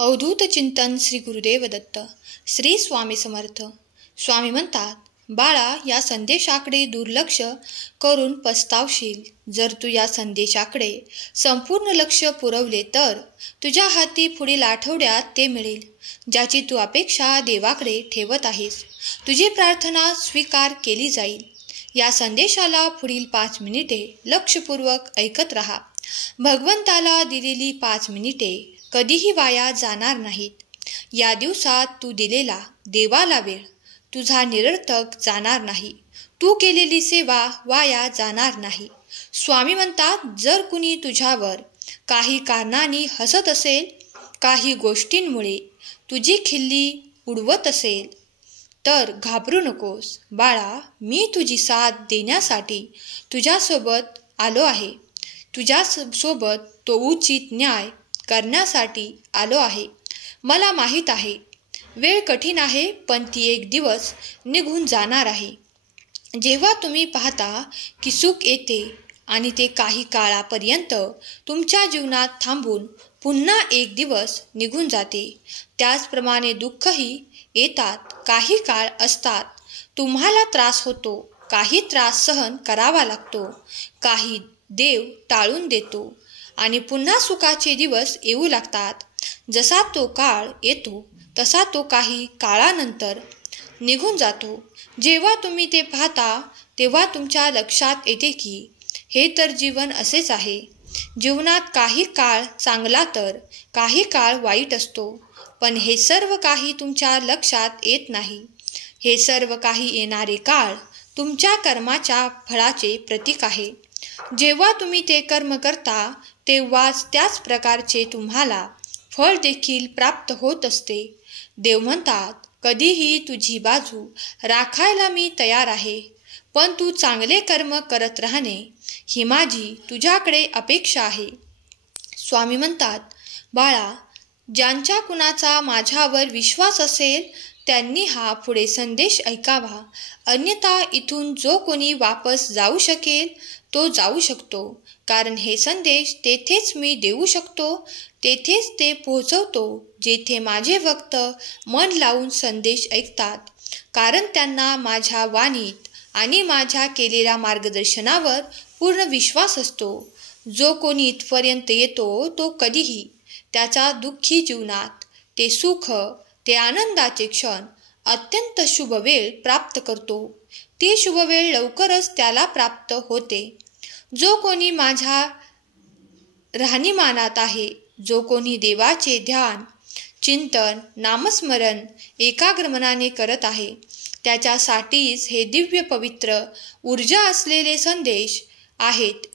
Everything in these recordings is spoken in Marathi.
अवधूत चिंतन श्री गुरुदेव दत्त. श्री स्वामी समर्थ. स्वामी म्हणतात, बाळा, या संदेशाकडे दुर्लक्ष करून पस्तावशील. जर तू या संदेशाकडे संपूर्ण लक्ष पुरवले तर तुझ्या हाती पुढील आठवड्यात ते मिळेल ज्याची तू अपेक्षा देवाकडे ठेवत आहेस. तुझी प्रार्थना स्वीकार केली जाईल. या संदेशाला पुढील 5 मिनिटे लक्षपूर्वक ऐकत राहा. भगवंताला दिलेली 5 मिनिटे कधीही वाया जाणार नाहीत. या दिवसात तू दिलेला देवाला वेळ तुझा निरर्थक जाणार नाही. तू केलेली सेवा वाया जाणार नाही. स्वामी म्हणतात, जर कुणी तुझ्यावर काही कारणाने हसत असेल, काही गोष्टींमुळे तुझी खिल्ली उडवत असेल, तर घाबरू नकोस. बाळा, मी तुझी साथ देण्यासाठी तुझ्यासोबत आलो आहे. तुझ्यासोबत तो उचित न्याय करण्यासाठी आलो आहे. मला माहीत आहे वेळ कठीण आहे, पण ती एक दिवस निघून जाणार आहे. जेव्हा तुम्ही पाहता की सुख येते आणि ते काही काळापर्यंत तुमच्या जीवनात थांबून पुन्हा एक दिवस निघून जाते, त्याचप्रमाणे दुःखही येतात, काही काळ असतात. तुम्हाला त्रास होतो, काही त्रास सहन करावा लागतो, काही देव टाळून देतो आणि पुन्हा सुखाचे दिवस येऊ लागतात. जसा तो काळ येतो तसा तो काही काळानंतर निघून जातो. जेव्हा तुम्ही ते पाहता तेव्हा तुमच्या लक्षात येते की हे तर जीवन असेच आहे. जीवनात काही काळ चांगला तर काही काळ वाईट असतो, पण हे सर्व काही तुमच्या लक्षात येत नाही. हे सर्व काही येणारे काळ तुमच्या कर्माच्या फळाचे प्रतीक आहे. जेव्हा तुम्ही ते कर्म करता तेव्हाच त्याच प्रकारचे तुम्हाला फळ देखील प्राप्त होत असते. देव म्हणतात, कधीही तुझी बाजू राखायला मी तयार आहे, पण तू चांगले कर्म करत राहणे ही माझी तुझ्याकडे अपेक्षा आहे. स्वामी म्हणतात, बाळा, ज्यांच्या कुणाचा माझ्यावर विश्वास असेल त्यांनी हा पुढे संदेश ऐकावा. अन्यथा इथून जो कोणी वापस जाऊ शकेल तो जाऊ शकतो, कारण हे संदेश तेथेच मी देऊ शकतो, तेथेच ते पोहोचवतो जेथे माझे भक्त मन लावून संदेश ऐकतात, कारण त्यांना माझ्या वाणीत आणि माझ्या केलेल्या मार्गदर्शनावर पूर्ण विश्वास असतो. जो कोणी इथपर्यंत येतो तो कधीही त्याच्या दुःखी जीवनात ते सुख, ते आनंदाचे क्षण, अत्यंत शुभ वेळ प्राप्त करतो. ती शुभ वेळ लवकरच त्याला प्राप्त होते. जो कोणी माझ्या राहणीमानात आहे, जो कोणी देवाचे ध्यान, चिंतन, नामस्मरण एकाग्र मनाने करत आहे, त्याच्यासाठीच हे दिव्य पवित्र ऊर्जा असलेले संदेश आहेत.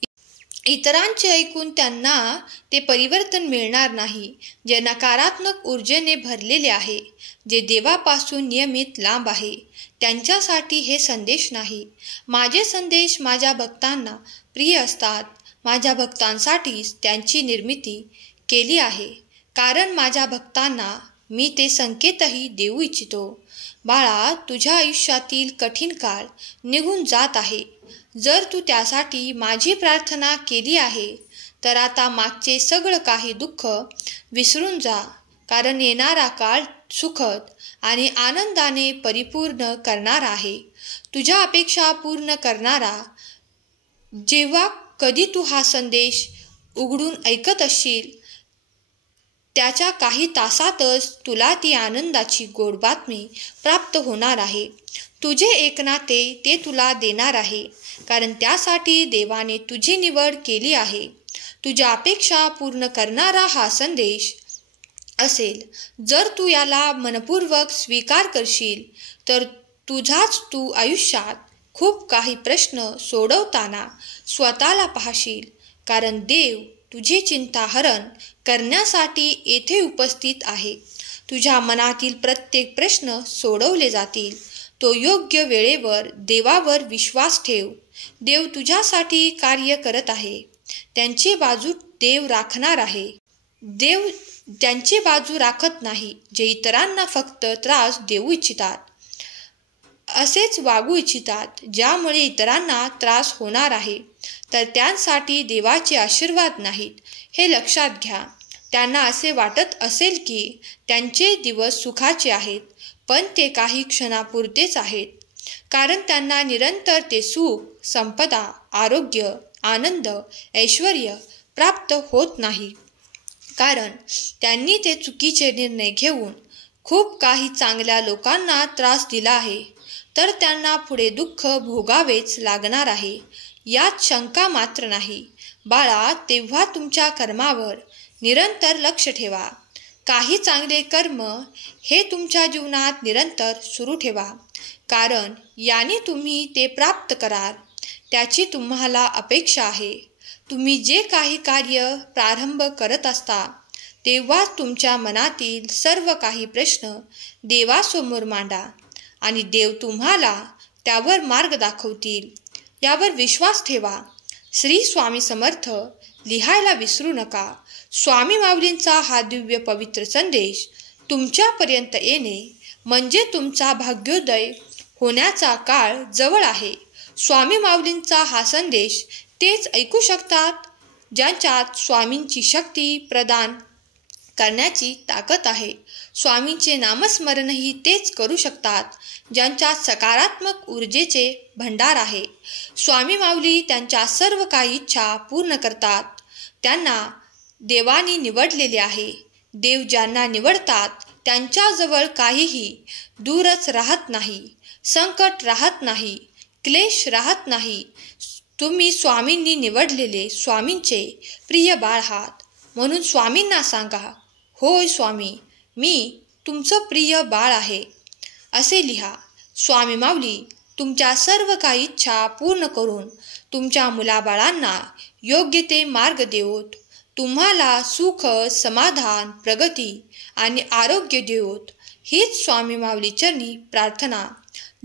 इतरांचे ऐकून त्यांना ते परिवर्तन मिळणार नाही. जे नकारात्मक ऊर्जेने भरलेले आहे, जे देवापासून नियमित लांब आहे, त्यांच्यासाठी हे संदेश नाही. माझे संदेश माझ्या भक्तांना प्रिय असतात. माझ्या भक्तांसाठीच त्यांची निर्मिती केली आहे, कारण माझ्या भक्तांना मी ते संकेतही देऊ इच्छितो. बाळा, तुझ्या आयुष्यातील कठीण काळ निघून जात आहे. जर तू त्यासाठी माझी प्रार्थना केली आहे तर आता मागचे सगळं काही दुःख विसरून जा, कारण येणारा काळ सुखद आणि आनंदाने परिपूर्ण करणारा आहे, तुझ्या अपेक्षा पूर्ण करणारा. जेव्हा कधी तू हा संदेश उघडून ऐकत असशील त्याच्या काही तासातच तुला ती आनंदाची गोड बातमी प्राप्त होणार आहे. तुझे एक नाते ते तुला देणार आहे, कारण त्यासाठी देवाने तुझी निवड केली आहे. तुझ्या अपेक्षा पूर्ण करणारा हा संदेश असेल. जर तू याला मनपूर्वक स्वीकार करशील तर तुझाच तू आयुष्यात खूप काही प्रश्न सोडवताना स्वतःला पाहशील, कारण देव तुझी चिंता हरण करण्यासाठी येथे उपस्थित आहे. तुझ्या मनातील प्रत्येक प्रश्न सोडवले जातील. तो योग्य वेळेवर देवावर विश्वास ठेव. देव तुझ्यासाठी कार्य करत आहे. त्यांची बाजू देव राखणार आहे. देव त्यांची बाजू राखत नाही जे इतरांना फक्त त्रास देऊ इच्छितात, असेच वागू इच्छितात, ज्यामुळे इतरांना त्रास होणार आहे, तर त्यांसाठी देवाचे आशीर्वाद नाहीत, हे लक्षात घ्या. त्यांना असे वाटत असेल की त्यांचे दिवस सुखाचे आहेत, पण ते काही क्षणापुरतेच आहेत. कारण त्यांना निरंतर ते सुख, संपदा, आरोग्य, आनंद, ऐश्वर प्राप्त होत नाही. कारण त्यांनी ते चुकीचे निर्णय घेऊन खूप काही चांगल्या लोकांना त्रास दिला आहे, तर त्यांना पुढे दुःख भोगावेच लागणार आहे, यात शंका मात्र नाही. बाळा, तेव्हा तुमच्या कर्मावर निरंतर लक्ष ठेवा. काही चांगले कर्म हे तुमच्या जीवनात निरंतर सुरू ठेवा, कारण याने तुम्ही ते प्राप्त कराल, त्याची तुम्हाला अपेक्षा आहे. तुम्ही जे काही कार्य प्रारंभ करत असता तेव्हा तुमच्या मनातील सर्व काही प्रश्न देवासमोर मांडा आणि देव तुम्हाला त्यावर मार्ग दाखवतील, यावर विश्वास ठेवा. श्री स्वामी समर्थ लिहायला विसरू नका. स्वामी माऊलींचा हा दिव्य पवित्र संदेश तुमच्यापर्यंत येणे म्हणजे तुमचा भाग्योदय होण्याचा काळ जवळ आहे. स्वामी माऊलींचा हा संदेश तेच ऐकू शकतात ज्यांच्यात स्वामींची शक्ती प्रदान करण्याची ताकद आहे. स्वामींचे नामस्मरणही तेच करू शकतात ज्यांच्यात सकारात्मक ऊर्जेचे भंडार आहे. स्वामी माऊली त्यांच्या सर्व काही इच्छा पूर्ण करतात. त्यांना देवाने निवडलेले आहे. देव ज्यांना निवडतात त्यांच्याजवळ काहीही दूरच राहत नाही, संकट राहत नाही, क्लेश राहत नाही. तुम्ही स्वामींनी निवडलेले स्वामींचे प्रिय बाळ आहात. म्हणून स्वामींना सांगा, होय स्वामी, मी तुमचं प्रिय बाळ आहे, असे लिहा. स्वामी माऊली तुमच्या सर्व काही इच्छा पूर्ण करून तुमच्या मुलाबाळांना योग्य ते मार्ग देवोत. तुम्हाला सुख, समाधान, प्रगती आणि आरोग्य देवोत. हीच स्वामी माऊली चरणी प्रार्थना.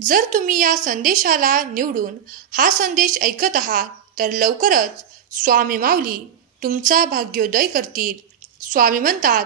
जर तुम्ही या संदेशाला निवडून हा संदेश ऐकत आहात तर लवकरच स्वामी माऊली तुमचा भाग्योदय करतील. स्वामी म्हणतात,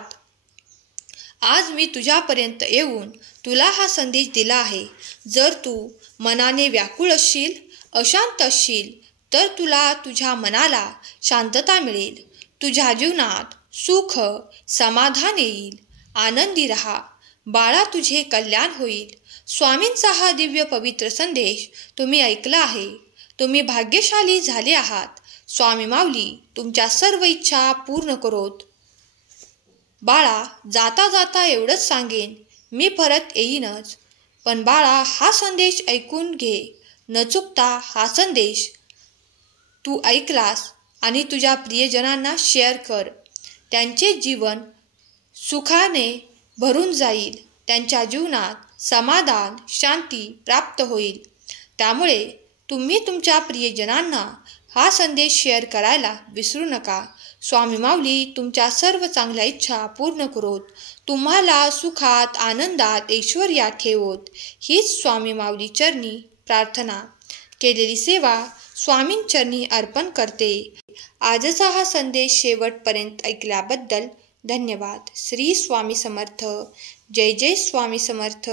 आज मी तुझ्यापर्यंत येऊन तुला हा संदेश दिला आहे. जर तू मनाने व्याकुळ असशील, अशांत असशील, तर तुला तुझ्या मनाला शांतता मिळेल. तुझ्या जीवनात सुख, समाधान येईल. आनंदी रहा बाळा, तुझे कल्याण होईल. स्वामींचा हा दिव्य पवित्र संदेश तुम्ही ऐकला आहे. तुम्ही भाग्यशाली झाले आहात. स्वामी माऊली तुमच्या सर्व इच्छा पूर्ण करोत. बाळा, जाता जाता एवढंच सांगेन, मी परत येईनच. पण बाळा, हा संदेश ऐकून घे. न चुकता हा संदेश तू ऐकलास आणि तुझ्या प्रियजनांना शेअर कर. त्यांचे जीवन सुखाने भरून जाईल. त्यांच्या जीवनात समाधान, शांती प्राप्त होईल. त्यामुळे तुम्ही तुमच्या प्रियजनांना हा संदेश शेअर करायला विसरू नका. स्वामी माऊली तुमच्या सर्व चांगल्या इच्छा पूर्ण करोत. तुम्हाला सुखात, आनंदात, ऐश्वर्यात ठेवोत. हीच स्वामी माऊली चरणी प्रार्थना. केलेली सेवा स्वामींचरणी अर्पण करते. आजचा हा संदेश शेवटपर्यंत ऐकल्याबद्दल धन्यवाद. श्री स्वामी समर्थ. जय जय स्वामी समर्थ.